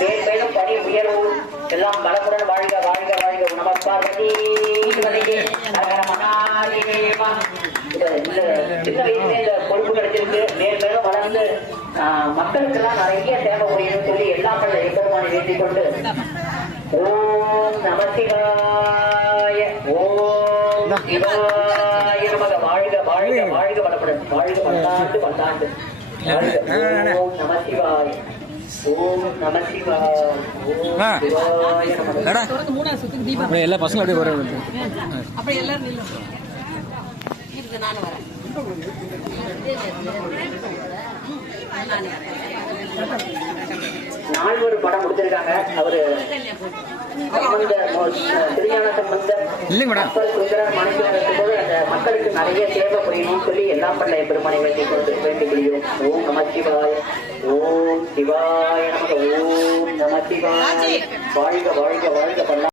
மேல் மேலும் பணி உயர்வு எல்லாம் வளமுடன் வாழ்க வாழ்க வாழ்க. நமஸ்காரதி சின்ன வயசுல இந்த பொறுப்பு கிடைச்சிருக்கு. மேல் மேலும் வளர்ந்து மக்களுக்கெல்லாம் நிறைய சேவை புரியணும்னு சொல்லி எல்லாம் பண்ண எம்பெருமானை வேண்டிக் கொண்டு ஓம் நமசிவாய ஓம் சிவாய நமக. வாழ்க வாழ்க வாழ்க வளமுடன். வாழ்க பல்லாண்டு பல்லாண்டு அப்படியே எல்லா பசங்களும் அப்படியே வர அப்படி எல்லாரும் நானும் வரேன். நால்வர் படம் கொடுத்திருக்காங்க அவரு இல்லைங்க மேடம். மக்களுக்கு நிறைய சேவை சொல்லி எல்லாம் பண்ண பெருமானை வேண்டிக் கொண்டு வேண்டிக் கொள்கிறோம். ஓம் நம சிவாய ஓம் சிவாய நமக ஓம் நம சிவாய வாழ்க வாழ்க வாழ்க பண்ண